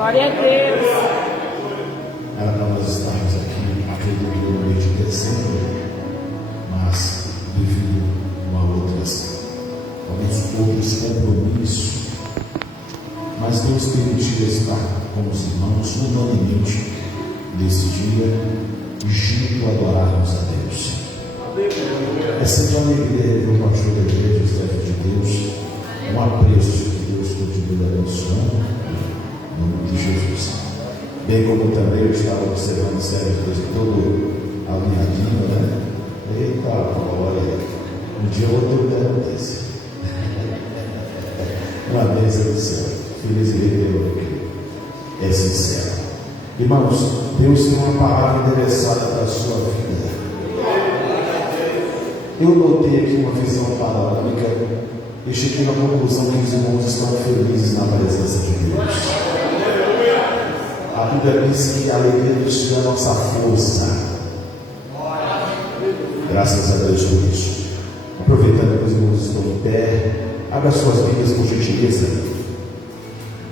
Glória a Deus. Era para nós estarmos aqui, acredito que no mês de dezembro, mas devido a outros compromissos, mas Deus permitiu estar com os irmãos unanimemente desse dia, junto a adorarmos a Deus. É sempre uma alegria ter o pastor da igreja, o servo de Deus, um apreço que Deus continue abençoando, em nome de Jesus. Bem como também eu estava observando o servo de Deus todo alinhadinho, né? Eita, glória! Um dia ou outro eu quero desse. Uma mesa do céu. Feliz e revelou que é sincero. Irmãos, Deus tem uma palavra endereçada para a sua vida. Eu notei aqui uma visão panorâmica e cheguei na conclusão que os irmãos estão felizes na presença de Deus. A Bíblia diz que a alegria do Senhor é a nossa força. Graças a Deus por isso. Aproveitando que os irmãos estão em pé, abra suas Bíblias por gentileza.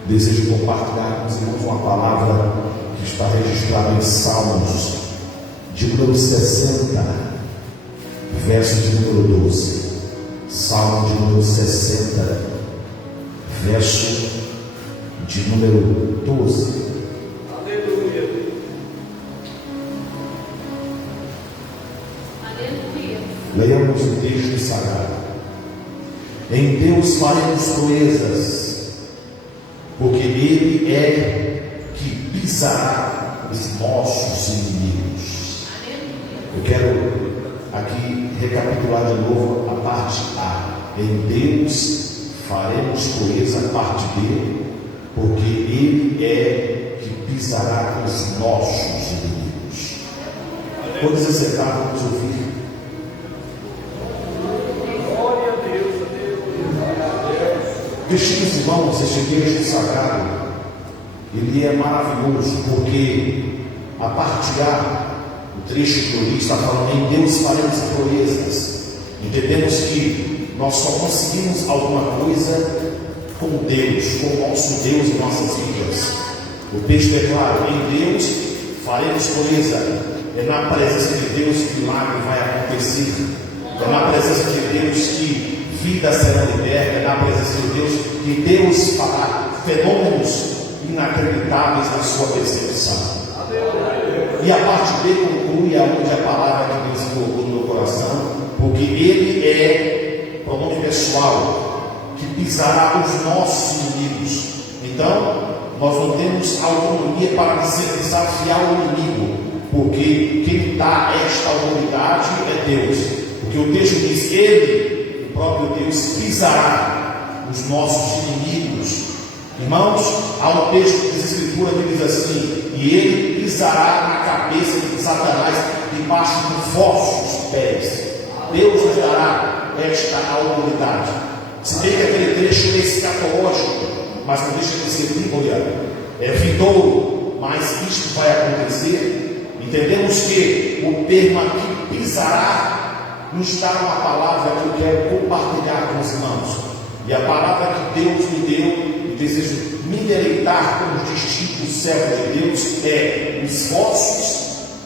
Desejo compartilhar com os irmãos uma palavra que está registrada em Salmos, de número 60, verso de número 12. Salmo de número 60, verso de número 12. Aleluia. Leamos o texto sagrado. Em Deus faremos proezas, porque Ele é que pisará os nossos inimigos. Eu quero aqui recapitular de novo a parte A. Em Deus faremos proeza, a parte B, porque Ele é que pisará os nossos inimigos. Quando você sentar, vamos ouvir. Meus irmãos, este texto sagrado, ele é maravilhoso, porque a parte A, o trecho que eu li, está falando em Deus faremos proezas. Entendemos que nós só conseguimos alguma coisa com Deus, com o nosso Deus em nossas vidas. O texto é claro, em Deus faremos proeza. É na presença de Deus que o milagre vai acontecer. É na presença de Deus que vidas serão libertas. É na presença de Deus que Deus fará fenômenos inacreditáveis na sua percepção. E a parte B conclui aonde a palavra que Deus colocou no meu coração, porque Ele é, pronome pessoal, que pisará os nossos inimigos. Então, nós não temos autonomia para desafiar o inimigo, porque quem dá esta autoridade é Deus. Porque o texto diz: Ele, o próprio Deus, pisará os nossos inimigos. Irmãos, há um texto que diz a Escritura que diz assim: e Ele pisará na cabeça de Satanás debaixo dos vossos pés. Deus nos dará esta autoridade. Se bem que aquele trecho é escatológico, mas não deixa de ser bíblia, é vindouro, mas isto vai acontecer. Entendemos que o termo aqui, pisará, nos dá uma palavra que eu quero compartilhar com os irmãos. E a palavra que Deus me deu, e desejo me deleitar com os distintos servos de Deus, é os vossos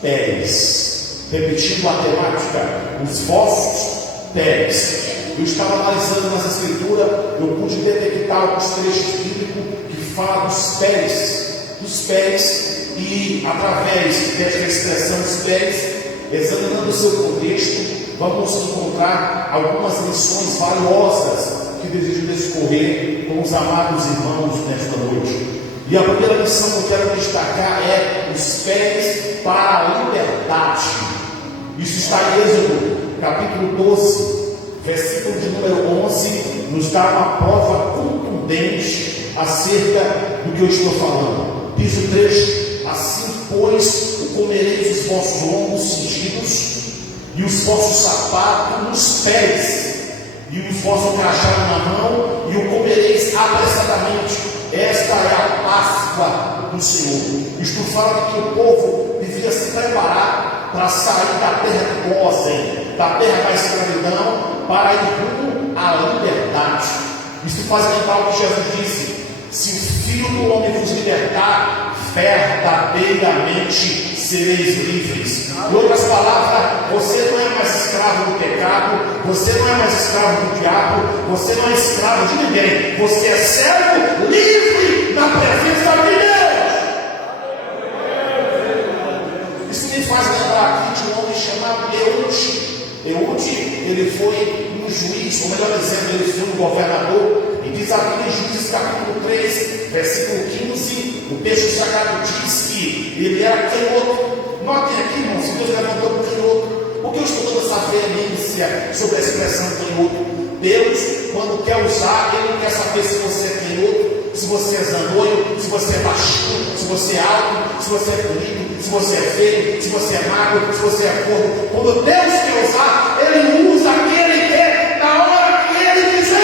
pés. Repetindo a temática, os vossos pés. Eu estava analisando nas escrituras, eu pude detectar alguns trechos bíblicos que falam dos pés, e através desta expressão dos pés, examinando o seu contexto, vamos encontrar algumas lições valiosas que desejo discorrer com os amados irmãos nesta noite. E a primeira lição que eu quero destacar é os pés para a liberdade. Isso está em Êxodo, capítulo 12, versículo de número 11, nos dá uma prova contundente acerca do que eu estou falando. Diz o trecho: assim, pois, o comereis os vossos lombos cingidos, e os vossos sapatos nos pés, e os vossos cajados na mão, e o comereis apressadamente. Esta é a Páscoa do Senhor. Isto fala de que o povo devia se preparar para sair da terra de Gósen, da terra da escravidão, para ir rumo à liberdade. Isto faz lembrar o que Jesus disse: Se o Filho do Homem vos libertar, verdadeiramente sereis livres. Em outras palavras, você não é mais escravo do pecado, você não é mais escravo do diabo, você não é escravo de ninguém, você é servo livre na presença de Deus. Isso me faz lembrar aqui de um homem chamado Eude. Eude, ele foi um juiz, ou melhor dizendo, ele foi um governador. E diz aqui em Juízes capítulo 3, versículo 15, o texto sagrado diz que ele era canhoto. Notem aqui, irmãos, Deus levantou um canhoto. Por que eu estou dando essa veemência sobre a expressão canhoto? Deus, quando quer usar, Ele não quer saber se você é canhoto, se você é zandoio, se você é baixinho, se você é alto, se você é bonito, se você é feio, se você é magro, se você é gordo. Quando Deus quer usar, Ele usa quem Ele quer, na hora que Ele quiser.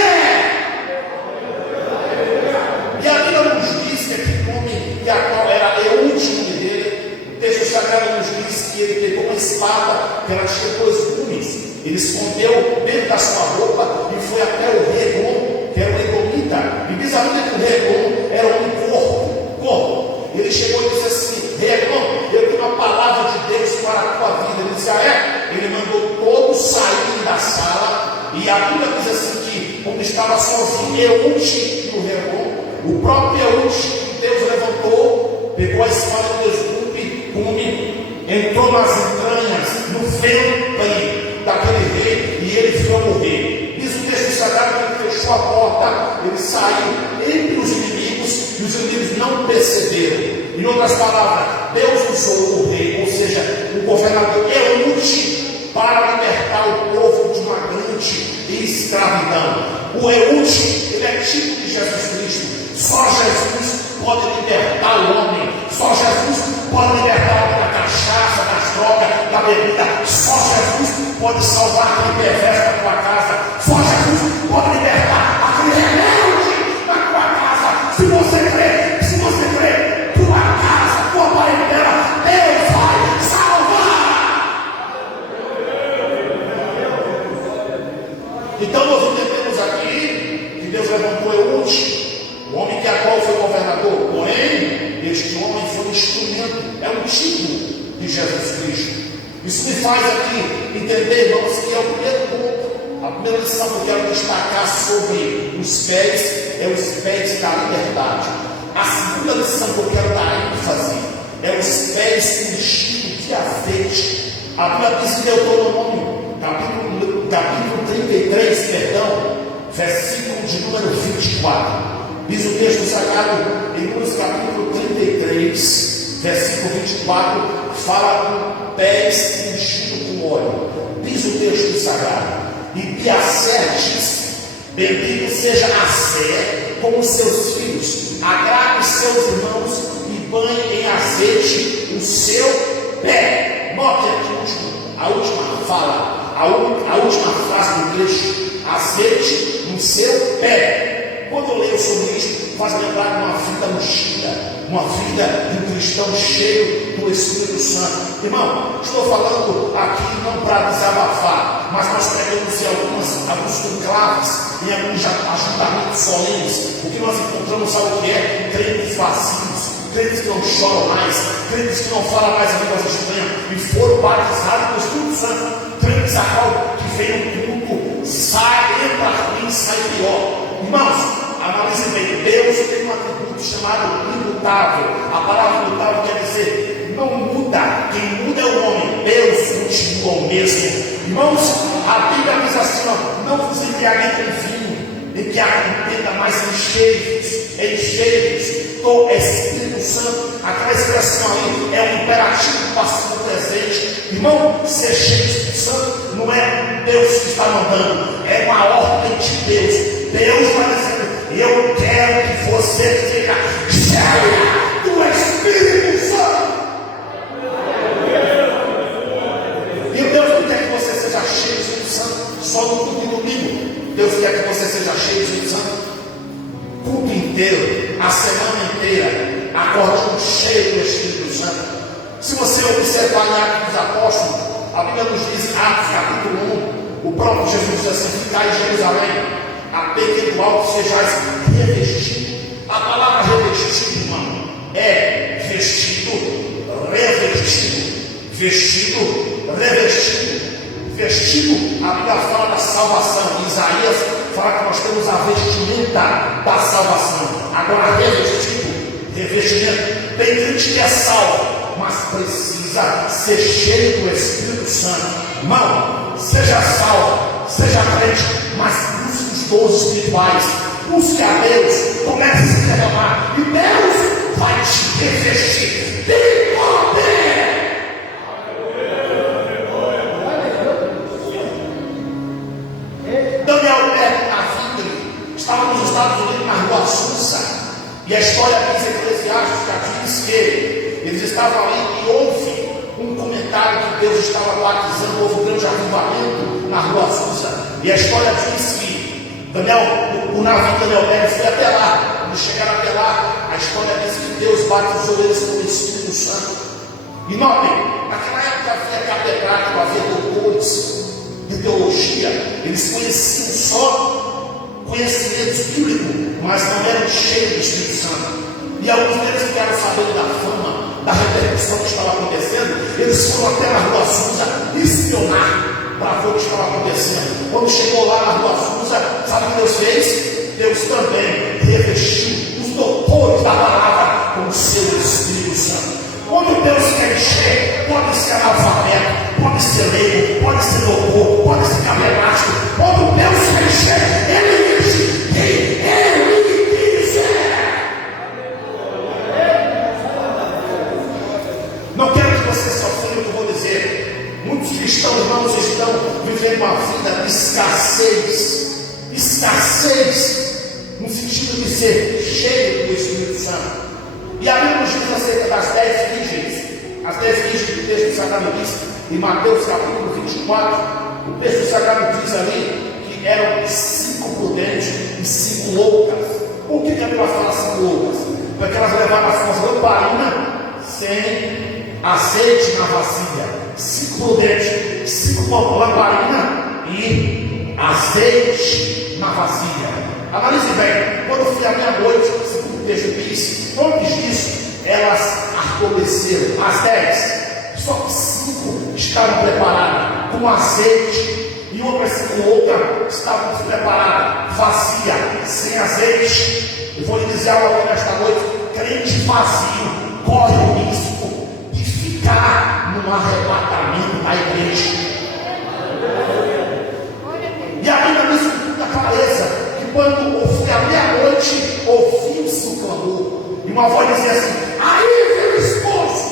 E a Bíblia nos diz que aquele homem, que a qual era Eude dele, o texto sagrado nos diz que ele pegou uma espada, que ela tinha 2 gumes, ele escondeu dentro da sua roupa e foi até o rei Eglon, que era o Eglonita. E diz a Bíblia que o rei Eglon era um corpo. Ele chegou e disse assim: rei Eglon, eu tenho uma palavra de Deus para a tua vida. Ele disse: ah, é? Ele mandou todos saírem da sala. E a Bíblia diz assim que, quando estava sozinho, Eude e o rei Eglon, o próprio Eude que Deus levantou, pegou a espada de Deus, entrou nas entranhas, no ventre daquele rei, e ele viu morrer. Diz o texto sagrado que ele fechou a porta, ele saiu entre os inimigos, e os inimigos não perceberam. Em outras palavras, Deus usou o rei, ou seja, o governador Eude, para libertar o povo de uma grande escravidão. O Eude, ele é tipo de Jesus Cristo. Só Jesus pode libertar o homem, só Jesus pode libertar o homem da cachaça, das drogas, da bebida. Só Jesus pode salvar aquele perverso da tua casa. Só Jesus pode libertar aquele rebelde da tua casa. Se você crê, tua casa, tua parentela, Deus vai salvar. Então nós entendemos aqui que Deus levantou Eude, o homem que a qual foi governador. Porém, este homem foi um instrumento, é um tipo de Jesus Cristo. Isso me faz aqui entender, irmãos, que é o primeiro ponto. A primeira lição que eu quero destacar sobre os pés é os pés da liberdade. A segunda lição que eu quero dar ênfase é os pés ungidos de azeite. A Bíblia diz em Deuteronômio, capítulo 33, versículo de número 24. Diz o texto sagrado em Números capítulo 33, versículo 24, fala com pés ungidos com óleo. Diz o texto sagrado: e Piacé diz: bendito seja Assé com os seus filhos, agrade os seus irmãos e banhe em azeite o seu pé. Note aqui a última fala, a última frase do texto: azeite no seu pé. Quando eu leio sobre isso, faz lembrar de uma vida ungida, uma vida de um cristão cheio do Espírito Santo. Irmão, estou falando aqui não para desabafar, mas nós pegamos em alguns conclaves, em alguns ajuntamentos solenes. O que nós encontramos, sabe o que é? Crentes vazios, crentes que não choram mais, crentes que não falam mais línguas estranhas, e foram batizados no Espírito Santo. Crentes a qual que vem no culto, entra ruim, sai pior. Irmãos, analise bem, Deus tem um atributo chamado imutável. A palavra imutável quer dizer não muda, quem muda é o homem, Deus continua o mesmo. Irmãos, a Bíblia diz assim: ó, não vos embriagueis com vinho, em que há contenda, mas enchei-vos do Espírito Santo. Aquela expressão ali é um imperativo passivo presente. Irmão, ser cheio do Espírito Santo não é Deus que está mandando, é uma ordem de Deus. Deus vai dizendo: eu quero que você seja cheio do Espírito Santo. E Deus não quer que você seja cheio do Espírito Santo só no culto de domingo. Deus quer que você seja cheio do Espírito Santo o culto inteiro, a semana inteira, acordando cheio do Espírito Santo. Se você observar em Atos dos Apóstolos, a Bíblia nos diz em Atos capítulo 1, o próprio Jesus diz assim: ficai em Jerusalém, até que do alto sejais revestidos. A palavra vestido, revestido. Vestido, a Bíblia fala da salvação. Isaías fala que nós temos a vestimenta da salvação. Agora, revestimento. Tem gente que é salvo, mas precisa ser cheio do Espírito Santo. Irmão, seja salvo, seja crente, mas busque os dons espirituais. Busque a Deus, comece a se derramar, e Deus vai te revestir de poder. Daniel Beck, a vida, estava nos Estados Unidos, na Rua Sussa, e a história diz, Eclesiástica diz que eles estavam ali e houve um comentário que Deus estava batizando, houve um grande avivamento na Rua Sussa, e a história diz que o navio Daniel Beck foi até lá. Quando chegaram até lá, a história diz que Deus batizou eles com o Espírito Santo. E notem, naquela época havia catedrático, havia doutores de teologia, eles conheciam só conhecimentos bíblicos, mas não eram cheios do Espírito Santo. E alguns deles ficaram sabendo da fama, da repercussão que estava acontecendo. Eles foram até na Rua Sussa espionar para ver o que estava acontecendo. Quando chegou lá na Rua Sussa, sabe o que Deus fez? Deus também revestiu os doutores da palavra com o seu Espírito Santo. Quando Deus quer encher, pode ser analfabeto, pode ser leigo, pode ser doutor, pode ser cabelástico. Quando Deus quer encher, Ele enche quem Ele quiser. Não quero que você se ofenda o que eu vou dizer. Muitos cristãos, irmãos, estão vivendo uma vida de escassez. Escassez, no sentido de ser cheio do Espírito Santo. E a Bíblia nos diz acerca das 10 virgens, as 10 virgens que o texto sagrado diz, em Mateus capítulo 24, o texto sagrado diz ali que eram 5 prudentes e 5 loucas. Por que a Bíblia fala 5 loucas? Porque elas levaram as suas lamparinas sem azeite na vasilha. 5 prudentes, 5 lamparinas e azeite na vasilha. Analise bem, quando foi a meia-noite, segundo o texto diz, antes disso, elas adormeceram, as 10, só que 5 estavam preparadas com azeite, e outras 5 outras estavam despreparadas, vazia, sem azeite. Eu vou lhe dizer algo aqui nesta noite: crente vazio corre o risco de ficar num arrebatamento da igreja. E a Bíblia diz com muita clareza: quando foi a meia-noite, ouviu-se o clamor, e uma voz dizia assim: aí meu esposo,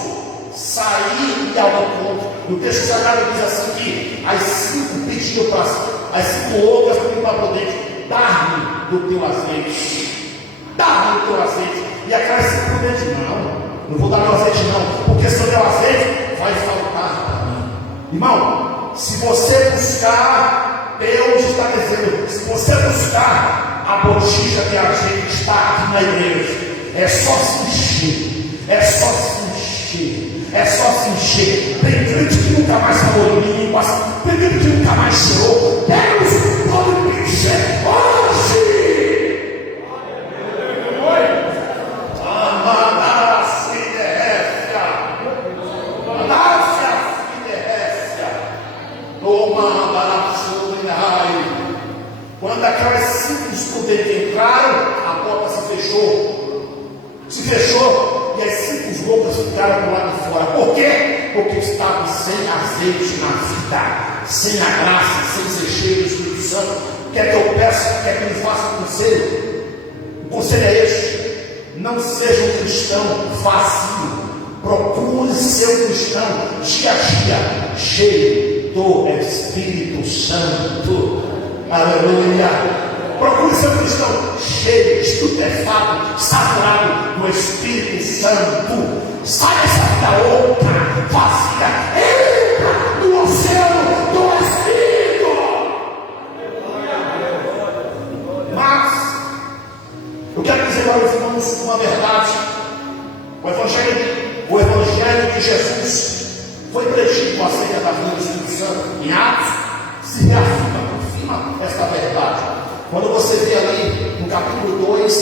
saí e ao encontro. No texto sagrado diz assim que as 5 pediam para as 5 outras pediam para poder dar-me do teu azeite, dar-me do teu azeite. E aquelas 5 prudentes: não vou dar meu azeite não, porque se eu der o azeite, vai faltar para mim. Irmão, se você buscar, Deus está dizendo, se você buscar a botija que a gente está aqui na igreja, é só se encher, é só se encher, é só se encher. Tem crente que nunca mais falou em línguas, tem crente que nunca mais chorou. Deus pode me encher hoje. Quando aquelas 5 prudentes entraram, a porta se fechou, e as 5 loucas ficaram do lado de fora. Por quê? Porque estavam sem azeite na vida, sem a graça, sem ser cheio do Espírito Santo. O que é que eu peço? O que é que me faça um conselho? O conselho é este: não seja um cristão vazio, procure ser um cristão dia a dia, cheio do Espírito Santo. Aleluia! Procure ser um cristão cheio, estupefato, saturado do Espírito Santo. Sai dessa vida louca, vazia, entra no oceano do Espírito. Mas eu quero dizer para os irmãos uma verdade: o Evangelho de Jesus foi predico acerca da vida do Espírito Santo em Atos, se reafirma esta verdade. Quando você vê ali no capítulo 2,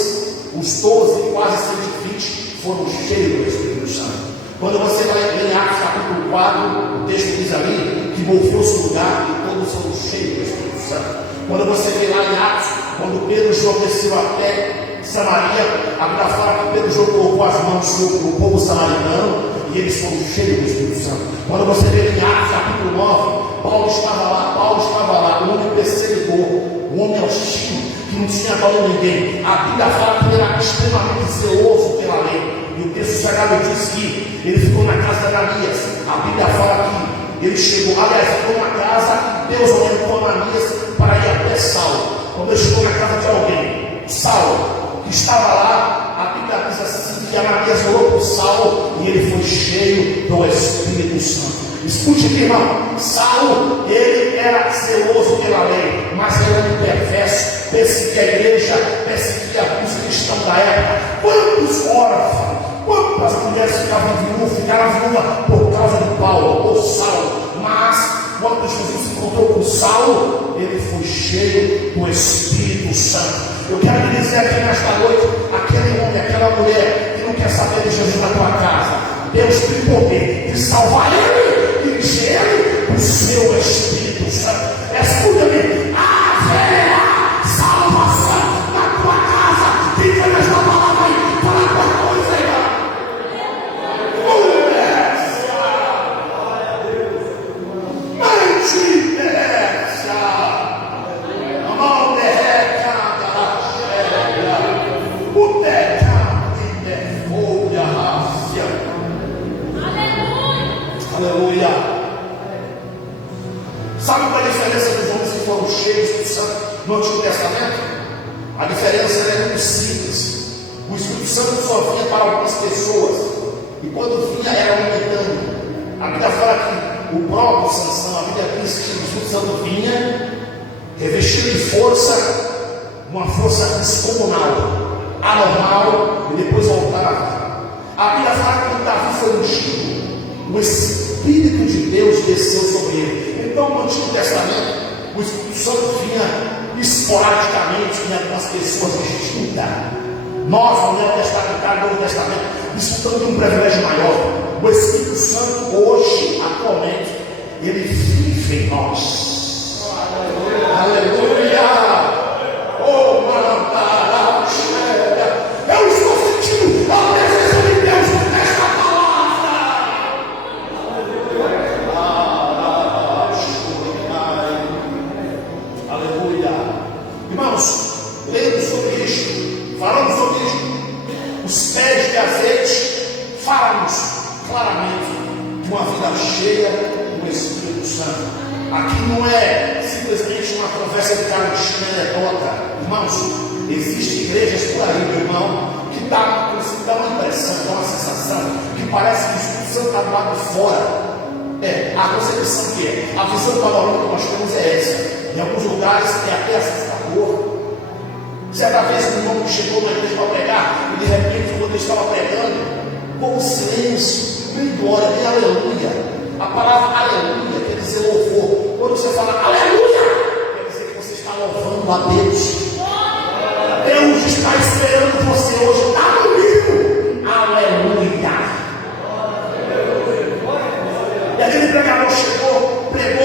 os 12, quase 120 foram cheios do Espírito Santo. Quando você vai em Atos capítulo 4, o texto diz ali que mostrou-se o lugar e todos são cheios do Espírito Santo. Quando você vê lá em Atos, quando Pedro e João desceu até Samaria, a Bíblia fala que Pedro e João colocou as mãos sobre o povo samaritano e eles foram cheios do Espírito Santo. Quando você vê em Atos capítulo 9, Paulo estava lá, um homem perseguidor, um homem hostil, que não tinha dó em ninguém. A Bíblia fala que ele era extremamente zeloso pela lei. E o texto sagrado diz que ele ficou na casa de Ananias. A Bíblia fala que ele chegou, aliás, ficou na casa, Deus orientou Ananias para ir até Saulo. Quando ele chegou na casa de alguém, Saulo, que estava lá, a Bíblia diz assim, que Ananias orou por Saulo e ele foi cheio do Espírito Santo. Escute aqui, irmão. Saulo, ele era zeloso pela lei, mas ele era perverso, perseguia a igreja, perseguia os cristãos da época. Quantos órfãos, quantas mulheres ficaram viúvas por causa de Paulo ou Saulo? Mas quando Jesus se encontrou com Saulo, ele foi cheio do Espírito Santo. Eu quero lhe dizer aqui nesta noite, aquele homem, aquela mulher que não quer saber de Jesus na tua casa, Deus tem poder de salvar ele e encher ele do seu Espírito Santo. Escuta-me, haverá salvação na tua casa. Fica nesta palavra aí, para a tua coisa aí. Aleluia. Sabe qual é a diferença dos homens que foram cheios do Santo no Antigo Testamento? A diferença é muito simples. O Espírito Santo só vinha para algumas pessoas, e quando vinha era aumentando. A Bíblia fala que o próprio Sansão, a Bíblia diz que o Espírito Santo vinha revestido de força, uma força descomunal, anormal, e depois voltava. A Bíblia fala que quando Davi foi ungido, o Espírito de Deus desceu sobre ele. Então, no Antigo Testamento, o Espírito Santo vinha esporadicamente em algumas pessoas distintas. Nós, no Novo Testamento, desfrutamos de um privilégio maior. O Espírito Santo, hoje, atualmente, ele vive em nós. Aleluia! Oh, mandará, eu estou sentindo a presença de Deus nesta palavra. Aleluia! Irmãos, lendo sobre isto, falando sobre isto, os pés de azeite falam-nos claramente de uma vida cheia do Espírito Santo. Aqui não é simplesmente uma conversa de carochinha anedota. Irmãos, existem igrejas por aí, meu irmão, que dá uma impressão, dá uma sensação que parece que o Espírito Santo está do lado de fora. A concepção que é, a visão panorâmica que nós temos é essa. Em alguns lugares é até assustador. Certa vez um irmão que chegou na igreja para pregar, e de repente, quando ele estava pregando, com silêncio, nem glória, nem aleluia. A palavra aleluia quer dizer louvor. Quando você fala aleluia, quer dizer que você está louvando a Deus. Deus está esperando você hoje, está no livro. Aleluia. E aquele pregador chegou, pregou.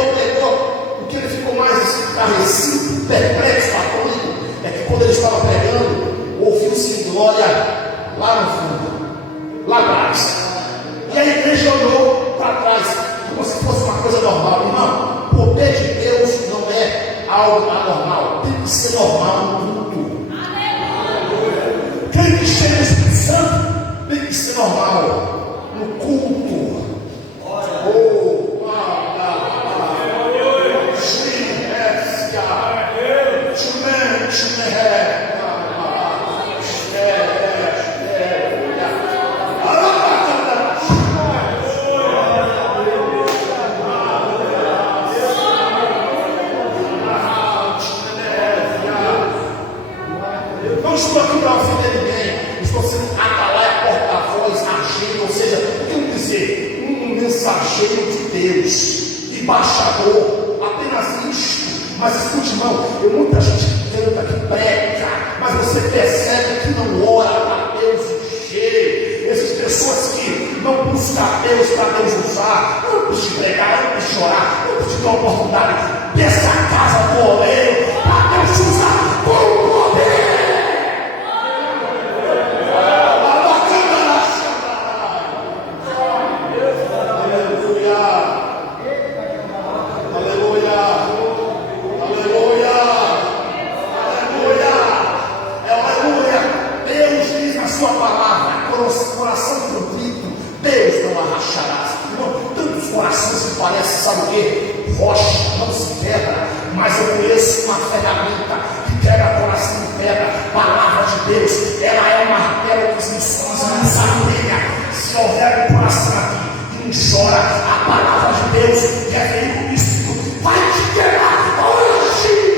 O que ele ficou mais estarrecido, perplexo, atônito, é que quando ele estava pregando, ouviu-se glória lá no fundo, lá atrás. E a igreja olhou para trás, como se fosse uma coisa normal. Irmão, o poder de Deus não é algo anormal, tem que ser normal no culto. Quem que chega no Espírito Santo tem que ser normal no culto. Não estou aqui para ofender ninguém, estou sendo atalaia, porta-voz, agente, ou seja, o que eu dizer? Um mensageiro de Deus, embaixador, apenas isto. Mas escute, irmão, tem muita gente que canta, que prega, mas você percebe que não ora para Deus encher. Essas pessoas que não buscam buscar Deus para Deus usar, antes de pregar, antes de chorar, antes de dar oportunidade, dessa casa do oleiro, para Deus usar com poder. Parece, sabe o que? Rocha, não se quebra, mas eu conheço uma ferramenta que quebra coração de pedra, palavra de Deus. Ela é um martelo que se sacudeia. Se houver um coração aqui que não chora, a palavra de Deus, que é veículo místico, vai te quebrar hoje.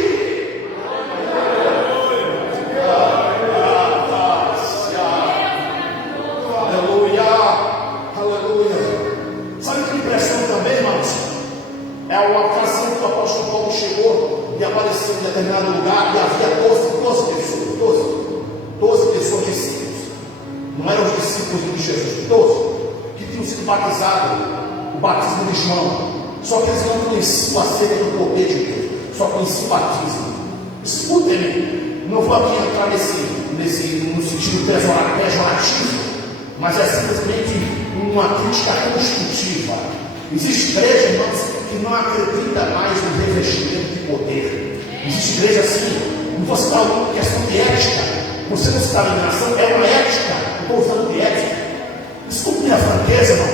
É uma ocasião que o apóstolo Paulo chegou e apareceu em determinado lugar e havia 12 pessoas discípulos. Não eram os discípulos de Jesus, 12 que tinham sido batizados, o batismo de João. Só que eles não conheciam acerca do poder de Deus, só conheciam o batismo. Escutem-me, não vou aqui entrar no sentido pejorativo, mas é simplesmente uma crítica construtiva. Existe igreja, irmãos, que não acredita mais no revestimento de poder. Existe igreja assim. Não vou citar uma questão de ética. Você não citar a iluminação, é uma ética. Não estou usando de ética. Desculpe minha franqueza, irmão.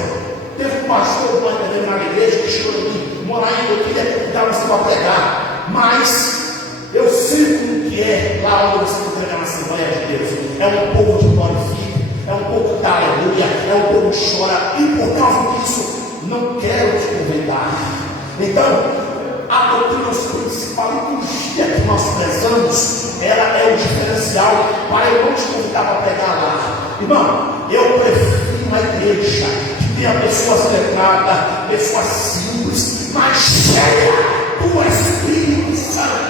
Teve um pastor de uma determinada igreja que chegou em mim, morar em eu queria dar você para pregar. Mas eu sei como que é lá onde você entrega na Assembleia de Deus. É um povo que glorifica, é um povo que dá aleluia, é um povo que chora. E por causa disso, não quero te convidar. Então, a doutrina principal, a liturgia que nós prezamos, ela é o diferencial para eu não te convidar para pregar lá. Irmão, eu prefiro uma igreja que tenha pessoas letradas, pessoas simples, mas cheia do Espírito Santo.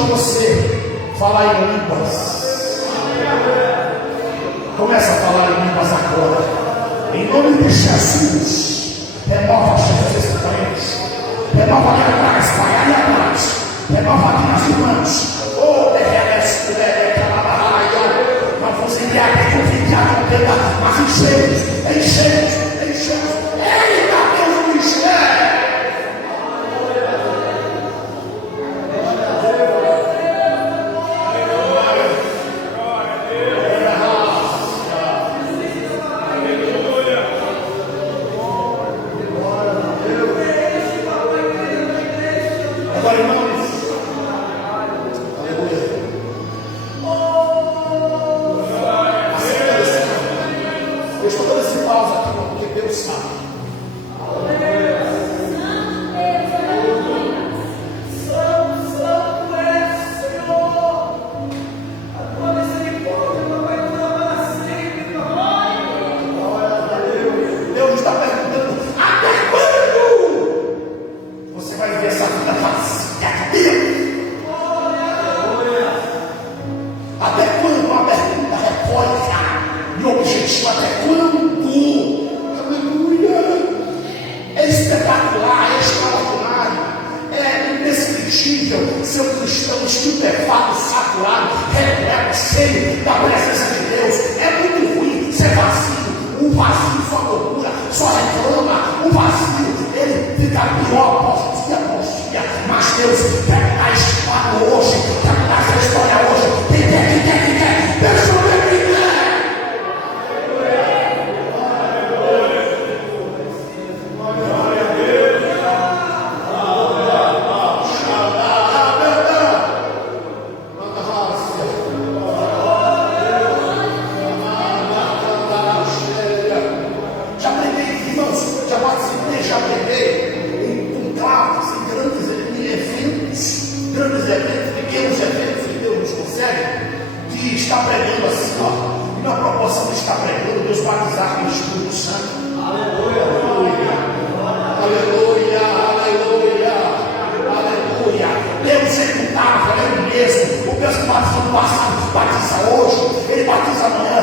para você falar em línguas. Começa a falar em línguas agora. Em nome de Jesus. Renova as estranhas. Renova ali atrás, vai ali atrás. Renova aqui nas irmãs. Oh, nós vamos enviar aqui com enviar, mas enchemos. Eita, Deus do mistério. Agora, irmãos, aleluia. Eu estou dando esse pausa aqui porque Deus sabe. Deus está perguntando: até quando você vai ver essa vida vazia de Deus? Até quando? Uma pergunta retórica e objetiva. Até quando? Aleluia! É espetacular, é extraordinário, é indescritível ser um cristão estupefato, saturado, repleto, cheio da presença de Deus. É muito ruim ser vazio. O vazio só loucura, só reclama. O vazio, ele fica pior, dia, mas Deus quer dar espada hoje, quer dar essa história hoje. Quem quer, deixa eu ver quem quer. Já preguei, irmãos, já participei, já preguei em conclaves, em grandes eventos, pequenos eventos que Deus nos concede, de estar pregando assim, ó, e na proporção de estar pregando, Deus batizar com o Espírito Santo. Aleluia, aleluia, aleluia, aleluia. Deus executava, eu mesmo. O Deus que batizou no passado, batiza hoje, ele batiza amanhã.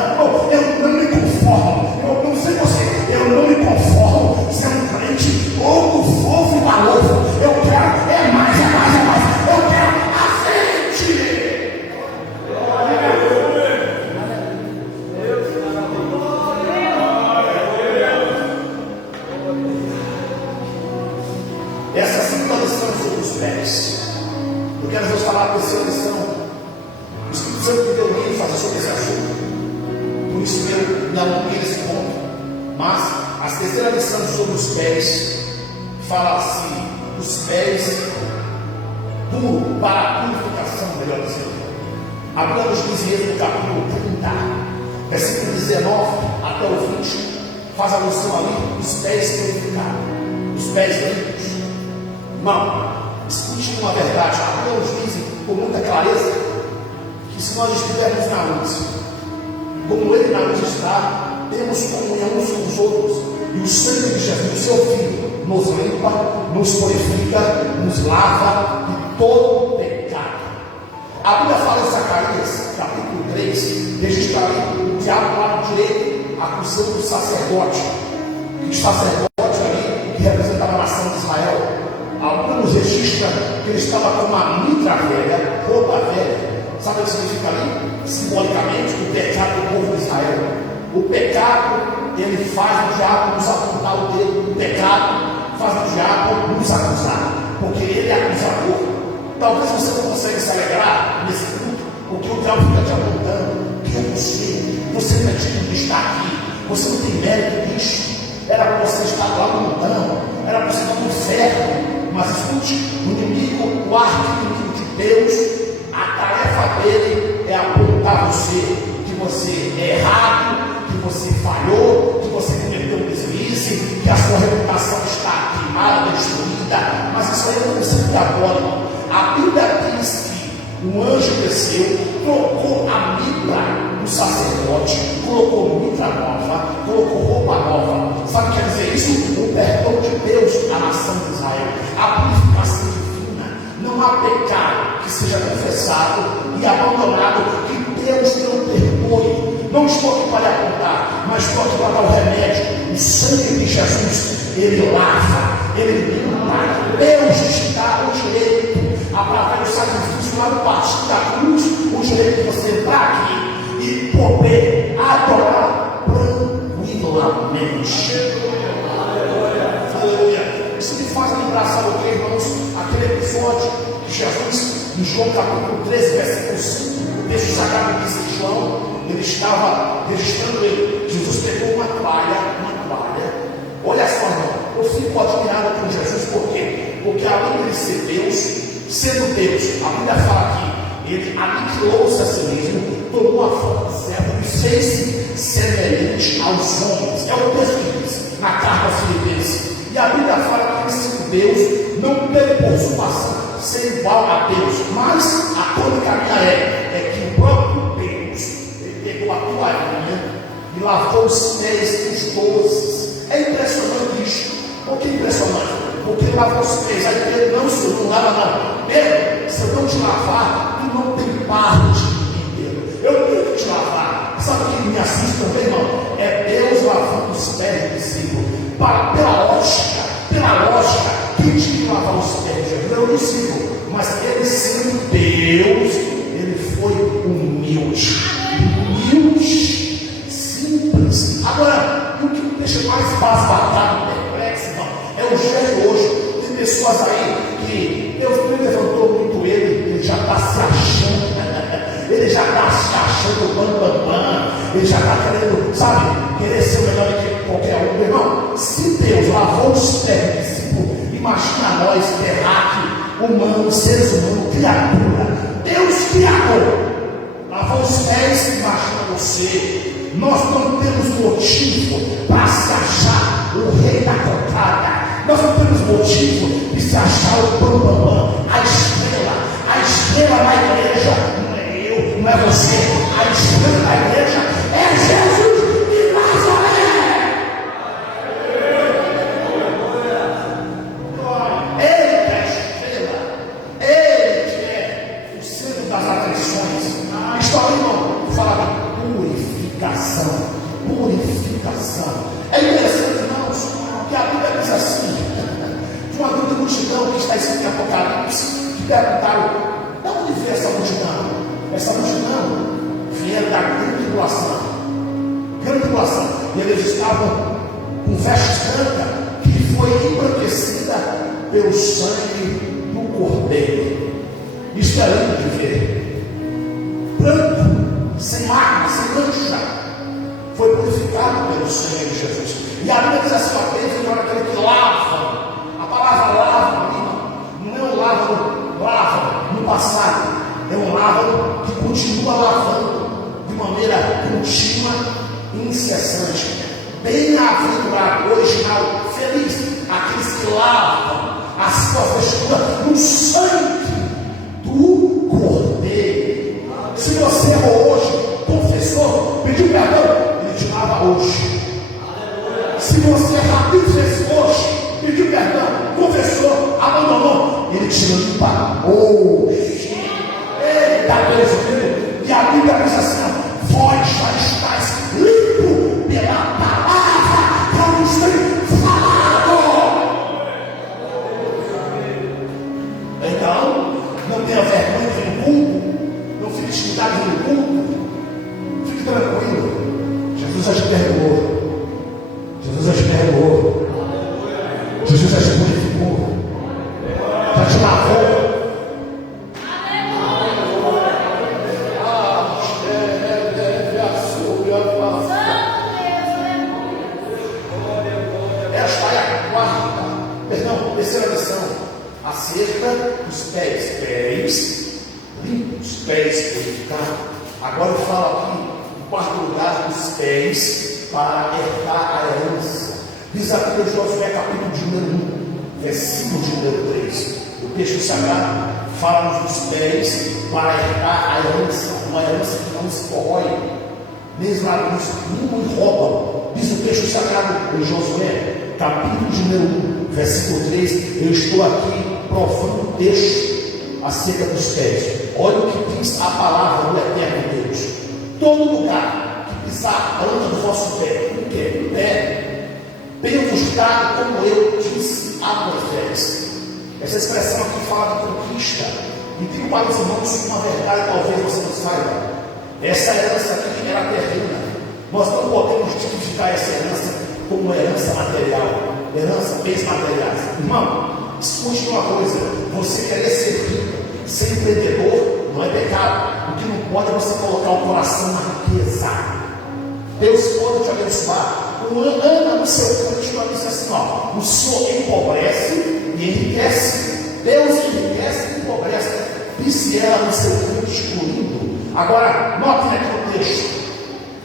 Eu não me conformo, eu não sei você, eu não me conformo ser um crente louco, fofo e maluco. Eu quero, é mais. Eu quero a frente. Essa é a segunda lição sobre os pés. Eu quero vos falar dessa lição. O Espírito Santo me deu livro fazer sobre esse assunto. Por isso eu me alonguei nesse ponto. Mas a terceira lição sobre os pés fala assim: os pés puro para a purificação, melhor dizendo. Abramos diz Êxodo capítulo 30, versículo 19 até o 20, faz alusão ali dos pés purificados, os pés limpos. Irmão, escute uma verdade. Abramos dizem com muita clareza que se nós estivermos na luz, como Ele na luz está, temos comunhão uns com os outros, e o sangue de Jesus, seu Filho, nos limpa, nos purifica, nos lava de todo pecado. A Bíblia fala em Zacarias, capítulo 3, registra ali o diabo do lado direito, acusando o sacerdote. E o sacerdote ali, que representava a nação de Israel, alguns registram que ele estava com uma mitra velha, roupa velha. Sabe o que significa ali? Simbolicamente, o pecado do povo de Israel. O pecado, ele faz o diabo nos apontar o dedo. O pecado faz o diabo nos acusar, porque ele é acusador. Talvez você não consiga se alegrar nesse culto, porque o diabo fica te apontando. Que é você não é digno de estar aqui, você não tem mérito disso. Era para você estar lá no montão, era para você estar no inferno. Mas escute, o inimigo, o arqui-inimigo de Deus, a tarefa dele é apontar você é errado, que você falhou, que você cometeu um deslize, que a sua reputação está queimada, destruída. Mas isso aí é um conceito diabólico. A Bíblia diz que um anjo desceu, colocou a mitra no sacerdote, colocou mitra nova, colocou roupa nova. Sabe o que quer dizer isso? O perdão de Deus à nação de Israel, a purificação divina. Não há pecado que seja confessado e abandonado, que Deus não perdoe. Não estou aqui para lhe apontar, mas estou aqui para dar o remédio. O sangue de Jesus, ele lava, ele limpa. Deus te dá o direito, através do sacrifício lá no pasto da cruz, o direito de você entrar aqui e poder adorar tranquilamente. Aleluia. Isso me faz lembrar, sabe o que, irmãos? Aquele episódio que Jesus, em João capítulo 13, versículo 5, o texto sagrado diz que João, ele estava registrando ele. Jesus pegou uma toalha. Olha só, irmão, eu fico admirado com Jesus, por quê? Porque além de ser Deus, sendo Deus, a Bíblia fala que ele aniquilou-se a si mesmo, tomou a forma de servo e fez-se semelhante aos homens. É o texto que diz na carta aos Filipenses. E a Bíblia fala que esse Deus não tem por usurpação ser igual a Deus, mas a tônica minha é que o próprio Deus, ele pegou a toalhinha e lavou os pés dos 12. É impressionante isso. Por que impressionante? Porque ele lavou os pés. Aí Pedro, não, senhor, não lava não. Pedro, se eu não te lavar, tu não tem parte de mim, Pedro. Eu tenho que te lavar. Sabe o que me assiste também, irmão? É Deus lavando os pés do discípulo. Pela lógica, quem tinha que lavar os pés de Jesus era o discípulo. Mas ele, sendo Deus, ele foi humilde, simples. Agora, o que me deixa mais basbatado, perplexo, irmão, é o dia de hoje. Tem pessoas aí que Deus não levantou muito ele já está se achando, ele já está se achando bam, ele já está querendo, sabe, querer ser melhor que qualquer um. Irmão, se Deus lavou os pés do discípulo, imagina nós, terráqueo, humano, seres humanos, criatura, Deus criador, lavou os pés, imagina você. Nós não temos motivo para se achar o rei da cocada. Nós não temos motivo de se achar o bambambam, a estrela da igreja. Não é eu, não é você. A estrela da igreja é Jesus de Nazaré. Ele que é a estrela, ele que é o centro das atenções. Estou ali, irmão, fala de purificação. É interessante, irmãos, que a Bíblia diz assim, de uma grande multidão que está escrito em Apocalipse, que perguntaram, de onde veio essa multidão? Essa multidão vieram da grande tribulação, e eles estavam com vestes brancas, que foi embranquecida pelo sangue do Cordeiro. Isto é lindo de ver, branco, sem mácula, sem mancha, foi purificado pelo sangue de Jesus. E a Bíblia diz assim, ó, Deus é aquele que lava. A palavra lava, não é um lava no passado, é um lava que continua lavando de maneira contínua e incessante. Bem-aventurado, original, feliz, aqueles que lavam a sua vestura no sangue do Cordeiro. Se você errou hoje, confessou, pediu perdão, ele te lava hoje. Se você fez hoje, pediu perdão, confessou, abandonou, ele te limpa hoje. Ele está preso. E a Bíblia diz assim: vós já estáis limpo pela palavra que eu vos tenho falado. Então, não tenha vergonha no culto, não fique intimidado no culto, fique tranquilo. Jesus já te perdoou. Jesus já te perdoou. Jesus já te purificou. Já te lavou. Esta é a terceira lição acerca dos pés limpos, pés purificados. Agora eu falo aqui, em quarto lugar, dos pés para herdar a herança. Diz a Bíblia de Josué, capítulo de número 1, versículo de número 3. O texto sagrado fala dos pés para herdar a herança, uma herança que não se corrói, mesmo lá não roubam. Diz o texto sagrado de Josué, capítulo de número 1, versículo 3. Eu estou aqui provando o texto. acerca dos pés. Olha o que diz a palavra do eterno Deus: todo lugar que pisar a planta do vosso pé, o que? Pé, tenho-vos dado, como eu disse a Moisés. Essa expressão aqui fala de conquista. E digo para os irmãos uma verdade, talvez você não saiba. Essa herança aqui era terrena. Nós não podemos tipificar essa herança como herança material, herança bens materiais. Irmão, escute uma coisa: você querer ser rico, ser empreendedor, não é pecado. O que não pode é você colocar o coração na riqueza. Deus pode te abençoar. Ana no seu cântico disse assim: ó, o Senhor empobrece e enriquece. Deus enriquece e empobrece, disse ela no seu cântico lindo. Agora, note aqui o texto: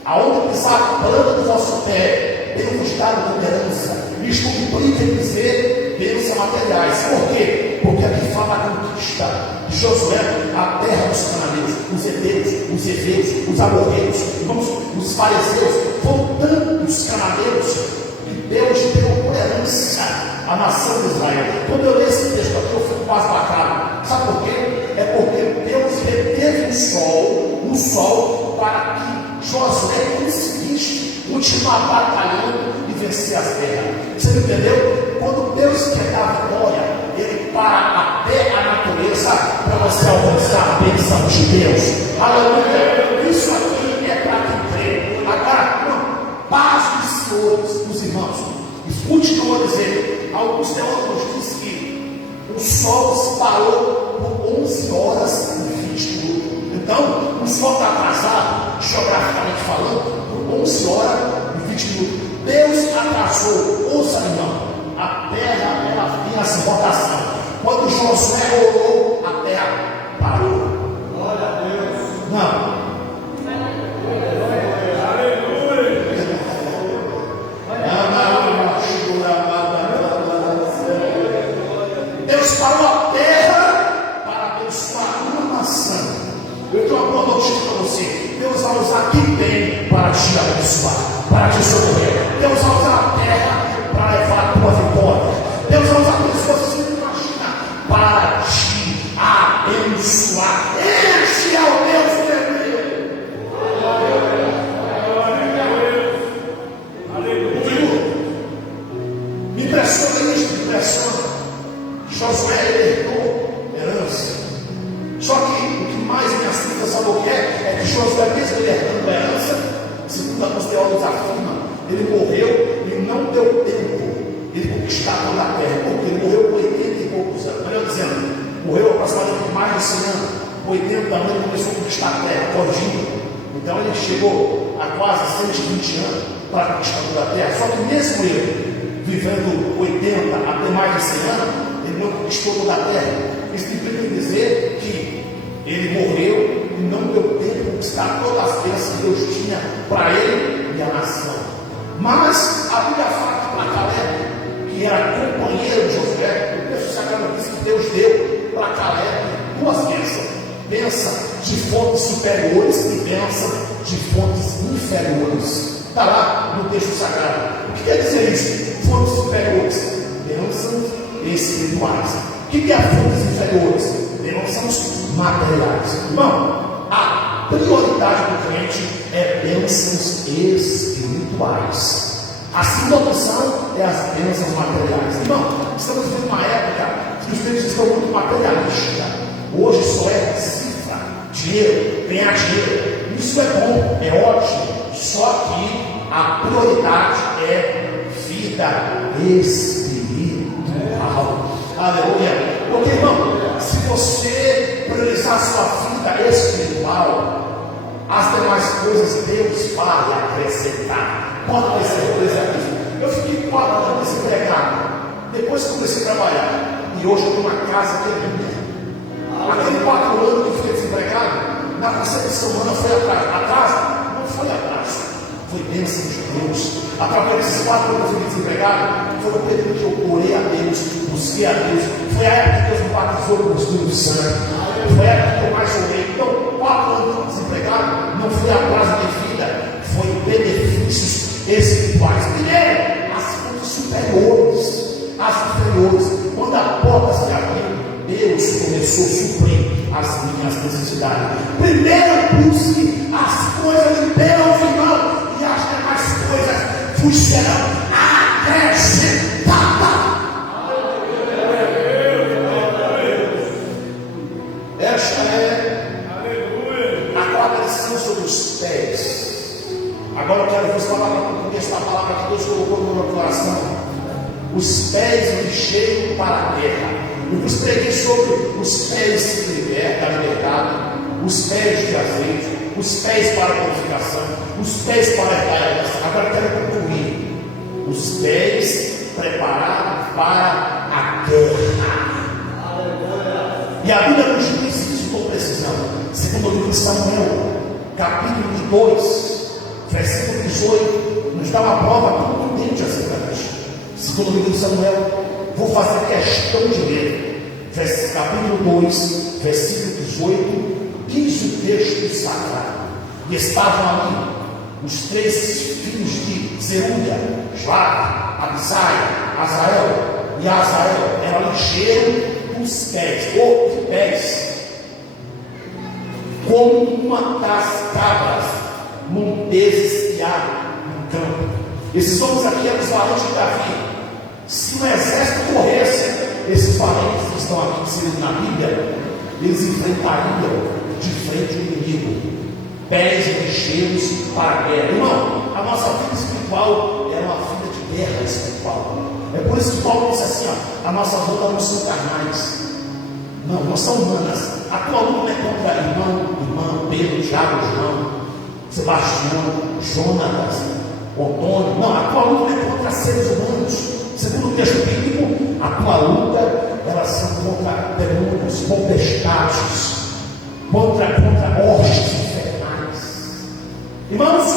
aonde pisar a planta do vosso pé, Deus dado como herança. Isto implica em dizer bênçãos materiais. Por quê? Porque aqui fala a conquista de Josué, a terra dos cananeus, os heteus, os heveus, os amorreus, os fariseus. Foram tantos cananeus que Deus deu por herança à nação de Israel. Quando eu leio esse texto aqui, eu fico quase bacana. Sabe por quê? É porque Deus reteve o sol para que Josué conseguisse continuar batalhando e vencer as guerras. Você não entendeu? Quando Deus quer dar vitória, Ele para até a natureza para você alcançar a bênção de Deus. Aleluia! Isso aqui é para quem crê. Agora, paz dos senhores, dos irmãos. Escute o que eu vou dizer. Alguns teólogos dizem que o sol se parou por 11 horas e 20 minutos. Então, o sol está atrasado, geograficamente falando, por 11 horas e 20 minutos. Deus atrasou, ouça, irmão, a terra ela vinha essa rotação. Quando Josué orou, a terra parou. Glória a Deus. Não. Deus parou a terra para abençoar uma nação. Eu tenho uma boa notícia para você: Deus vai usar quem tem para te abençoar, para te socorrer. Deus vai usar a terra para levar a tua vitória. Deus vai usar pessoas que você não imagina para te abençoar. Este é o Deus verdadeiro. Me impressiona isso, me impressiona. Josué herdou herança. Só que o que mais me assusta, sabe o que é? É que Josué, mesmo ele herdando a herança, segundo os teólogos afirmam, ele morreu e não deu tempo ele conquistar toda a terra, porque ele morreu com 80 e poucos anos. Melhor dizendo, morreu aproximadamente mais de 100 anos. Com 80 anos ele começou a conquistar a terra, corrigindo. Então ele chegou a quase 120 anos para conquistar toda a terra. Só que mesmo ele, vivendo 80 até mais de 100 anos, ele não conquistou toda a terra. Isso implica dizer que ele morreu e não deu tempo de conquistar todas as bênçãos que Deus tinha para ele e a nação. Mas a Bíblia fala que para Caleb, que era companheiro de Josué, o texto sagrado diz que Deus deu para Caleb duas bênçãos: bênção de fontes superiores e bênção de fontes inferiores. Está lá no texto sagrado. O que quer dizer isso? Fontes superiores, bênçãos espirituais. O que é fontes inferiores? Bênçãos materiais. Irmão, a prioridade do crente é bênçãos espirituais. A segunda opção é as bênçãos materiais. Irmão, estamos vivendo uma época que os crentes estão muito materialistas. Hoje só é cifra, dinheiro, ganhar dinheiro. Isso é bom, é ótimo. Só que a prioridade é vida espiritual. Aleluia. Porque, irmão, se você priorizar a sua vida espiritual, as demais coisas Deus vai acrescentar. Pode ser, por exemplo, eu fiquei 4 anos desempregado. Depois comecei a trabalhar. E hoje eu tenho uma casa que é minha. Aquele 4 anos que eu fiquei desempregado, na concepção humana foi atraso. Não foi atraso, foi bênção de Deus. Através desses 4 anos que eu fiquei desempregado, foi o período que eu orei a Deus, busquei a Deus. Foi a época que Deus me batizou com o Espírito Santo. Foi a época que eu mais orei. Então, 4 anos desempregado não foi atraso de vida, foi benefícios espirituais. Primeiro, as fontes superiores, as inferiores. Quando a porta se abriu, Deus começou a suprir as minhas necessidades. Primeiro busque as coisas de Deus, irmão, e as demais coisas vos serão acrescentadas. Esta é a quarta lição sobre os pés. Agora eu quero vos falar no começo da palavra que Deus colocou no meu coração. Os pés lixeiros para a guerra. Eu vos preguei sobre os pés da liberdade, os pés de azeite, os pés para a purificação, os pés para a guerra. Agora eu quero concluir. Os pés preparados para a guerra. E a Bíblia nos diz isso com precisão. Segundo o livro de Samuel, capítulo 2, versículo 18, nos dá uma prova contundente acerca disso. Segundo o livro de Samuel, vou fazer questão de ler. Capítulo 2, versículo 18, diz o texto sagrado. E estavam ali os 3 filhos de Zeruia, Joabe, Abisai, Azael. E Azael era lixeiro dos pés, ou de pés, como uma das cabras num desesquiado no campo. Esses homens aqui eram os valentes de Davi. Se o exército corresse, esses valentes que estão aqui inseridos na Bíblia, eles enfrentariam de frente o inimigo. Pés lixeiros para a guerra. Irmão, a nossa vida espiritual é uma vida de guerra espiritual. É por isso que Paulo disse assim: ó, as nossas lutas não são carnais, não são humanas. A tua luta não é contra irmão, Pedro, Tiago, João, Sebastião, Jonatas, Antônio. Não, a tua luta é contra seres humanos. Segundo o texto bíblico, a tua luta, elas são contra demônios, potestades, contra hostes infernais. Irmãos,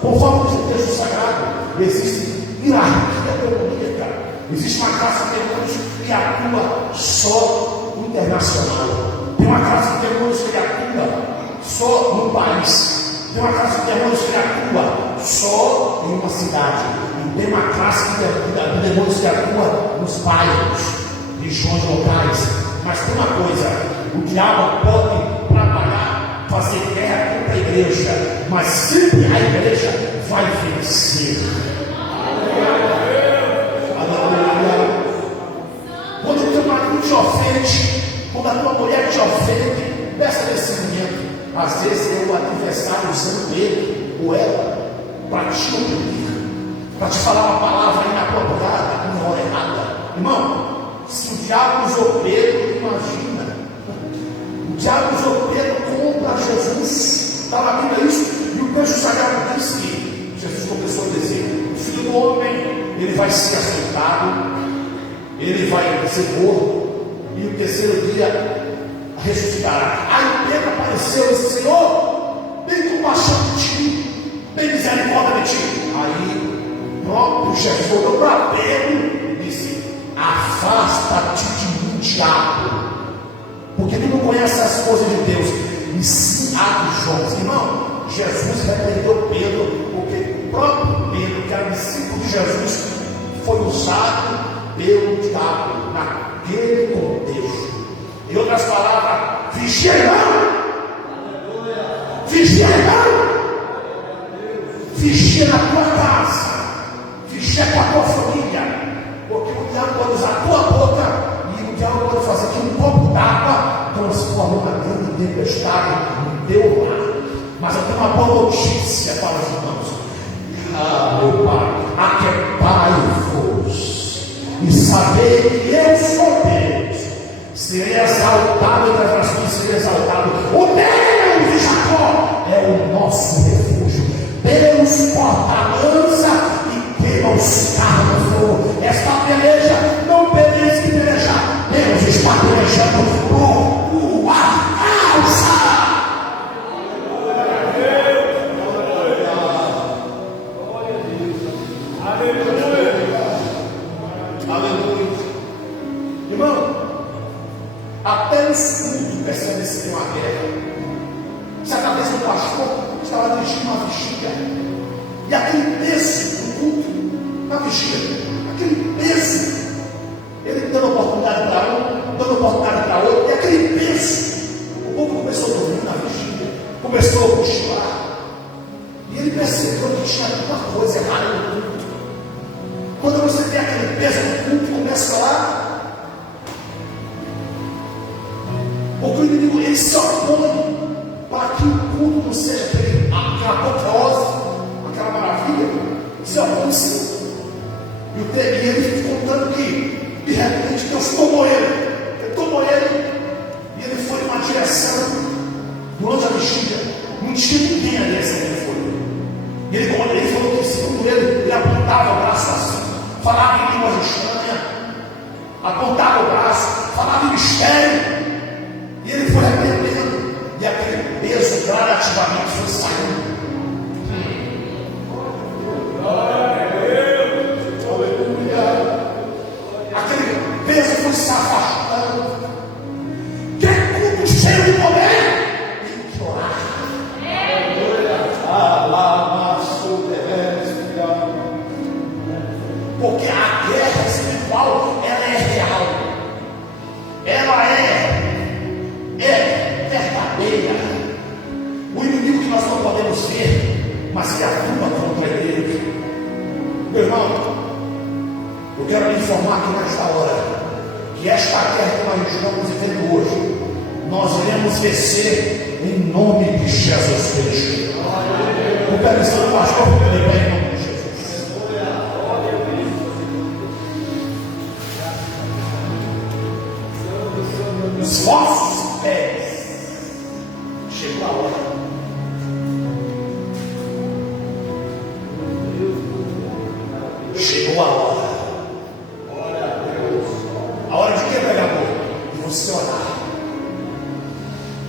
conforme o texto sagrado, existe hierarquia demoníaca, existe uma classe de demônios que atua só internacional, tem uma classe de demônios que atua só no país, tem uma classe de demônios que atua só em uma cidade, e tem uma classe de demônios que atua nos bairros, regiões locais. Mas tem uma coisa: o diabo pode trabalhar, fazer guerra contra a igreja, mas sempre a igreja vai vencer. Quando o teu marido te ofende, quando a tua mulher te ofende, peça discernimento. Às vezes é o adversário usando ele ou ela para te oprimir, para te falar uma palavra inapropriada, na hora errada. Irmão, se o diabo usou Pedro, imagina. O diabo usou Pedro contra Jesus. Está na Bíblia isso? E o texto sagrado diz que Jesus começou a dizer: o Filho do Homem, ele vai ser açoitado, ele vai ser morto, e no terceiro dia ressuscitará. Aí Pedro apareceu e disse: Senhor, tem compaixão de ti, tem misericórdia de ti. Aí o próprio Jesus olhou para Pedro e disse: afasta-te de mim, diabo, porque tu não conheces as coisas de Deus, e sim a dos homens. Irmão, Jesus repreendeu Pedro, porque o próprio Pedro, que era discípulo de Jesus, foi usado pelo diabo naquele contexto. Em outras palavras, vigia, irmão, vigia, irmão, vigia na tua casa, vigia com a tua família, porque o diabo pode usar a tua boca, e o diabo pode fazer que um copo d'água transforme uma grande tempestade no teu lar. Mas eu tenho uma boa notícia para os irmãos. Meu Pai, aquietai-vos e sabei que eu sou Deus. Serei exaltado entre as nações, serei exaltado. O Deus de Jacó é o nosso refúgio. Deus porta a lança e queima os carros no fogo. Esta peleja não peleja que pelejar. Deus está pelejando por tua causa. Até os cultos percebem que tem uma guerra. Certa vez o pastor estava dirigindo uma vigília, e aquele peso do culto, na vigília, aquele peso, ele dando oportunidade para um, dando oportunidade para aquele peso. O povo começou a dormir na vigília, começou a cochilar. E ele percebeu que tinha alguma coisa errada no culto. Quando você tem aquele peso no culto, começa lá. Porque o inimigo, ele se opõe para que o culto não seja aquela apoteose, aquela maravilha. Se opõe sim. E ele fica contando que, de repente, Deus tomou ele. Ele tomou ele. E ele foi numa direção, durante a vigília. Não tinha ninguém ali assim que ele foi. E ele falou que, segundo ele apontava o braço assim, falava em língua estranha, apontava o braço, falava em mistério. E ele foi repreendendo. E aquele peso gradativamente foi saindo. Aquele peso foi se afastando. Quer culto cheio de poder? Tem que orar. Porque a guerra espiritual, ela é real. Ela é verdadeira. O inimigo que nós não podemos ver, mas que atua contra ele. Meu irmão, eu quero lhe informar aqui nesta hora que esta guerra que nós estamos vivendo hoje, nós iremos vencer em nome de Jesus Cristo. Com permissão do pastor, em nome de Jesus. Os vossos pés, chegou a hora. Chegou a hora. A hora de quê, pregador? De você orar.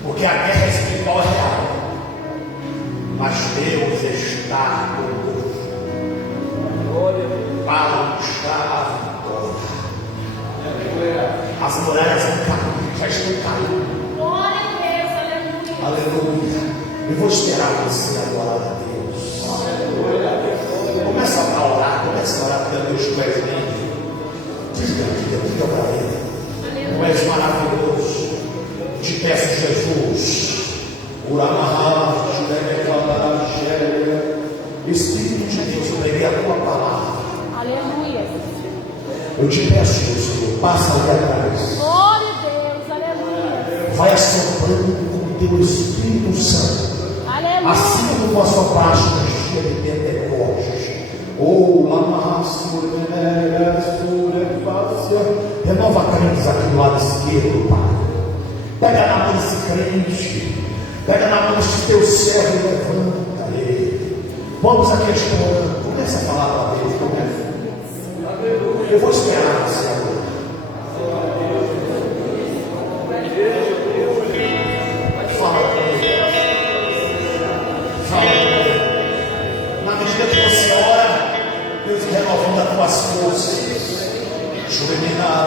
Porque a guerra espiritual é real. Mas Deus está conosco. Para buscar a vitória. As muralhas vão cair, já estão caindo. Glória a Deus, aleluia. Aleluia. Eu vou esperar você adorar a Deus. Começa a orar, pelo Deus, tu és lindo. Diga para ele. Tu és maravilhoso. Te peço, Jesus. Espírito de Deus, eu peguei a tua palavra. Aleluia. Eu te peço, Senhor, passa ali atrás. Glória a Deus, aleluia. Vai assoprando com o teu Espírito Santo. Aleluia. Assim como nós sopraste na dia de Pentecostes. Renova crentes aqui do lado esquerdo, Pai. Pega na mão desse crente. Pega na mão desse teu servo e levanta ele. Vamos aqui esperando. Começa a falar para Deus. Eu vou esperar você agora. Fala com ele. Fala com ele. Na medida que você ora, Deus renovando as tuas forças. Juvenal.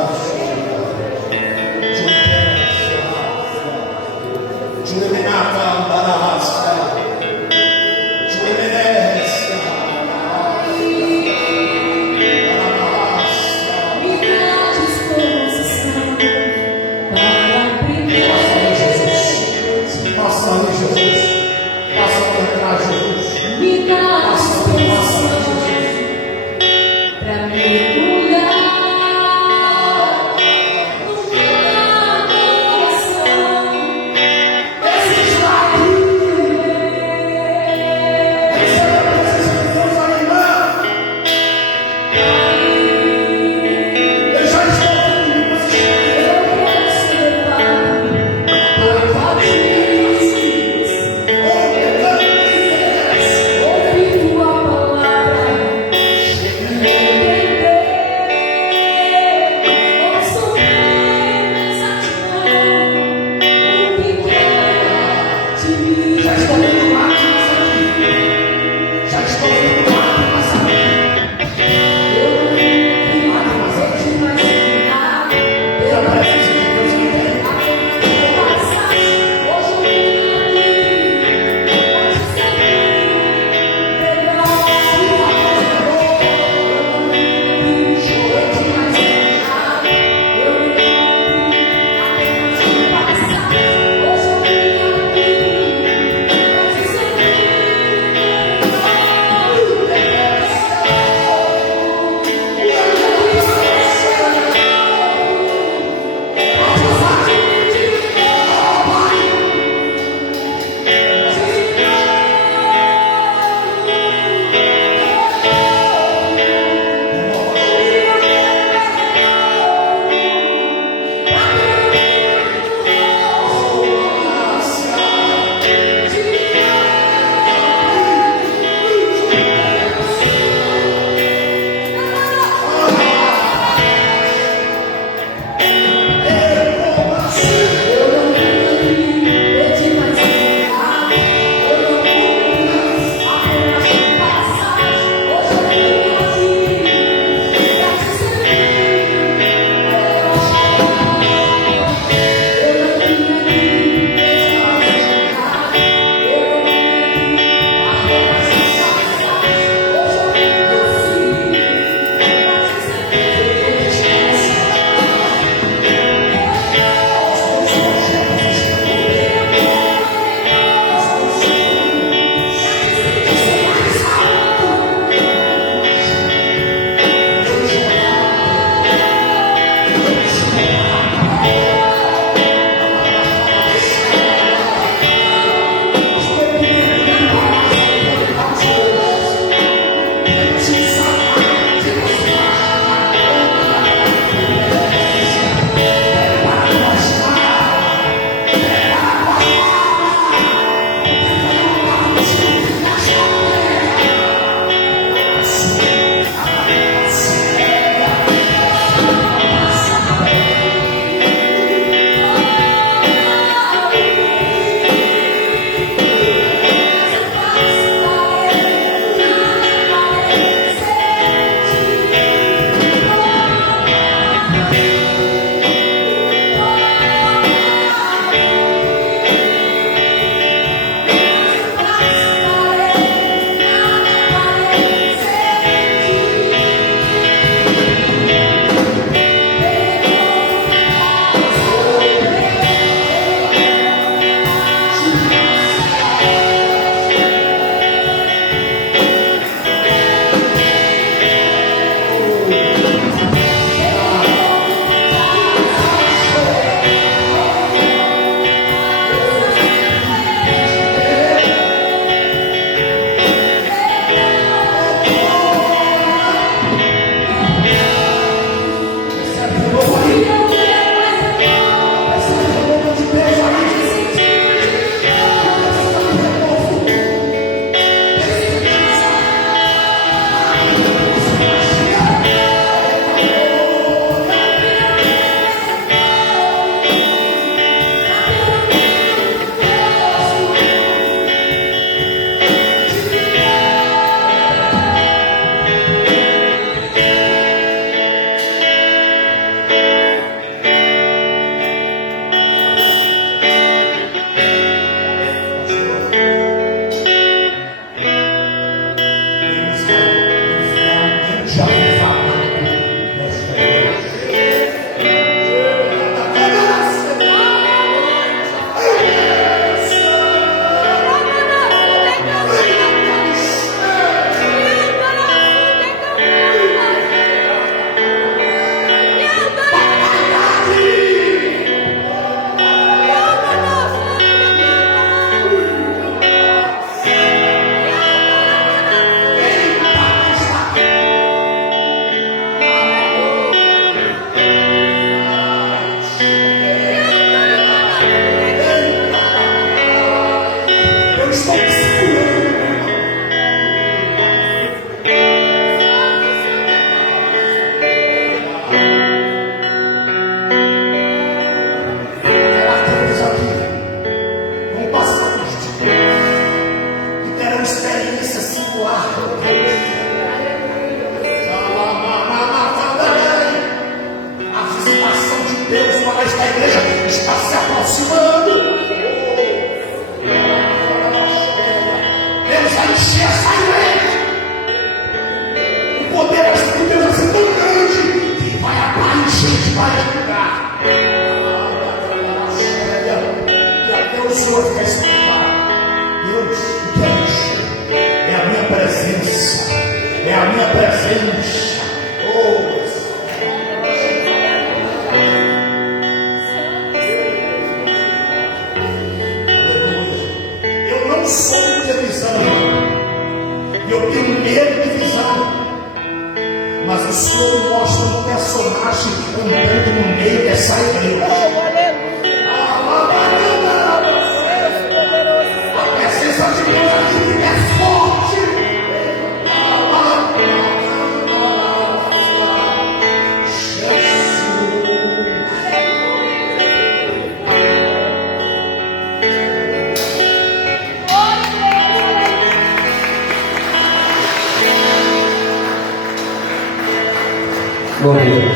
Aleluia.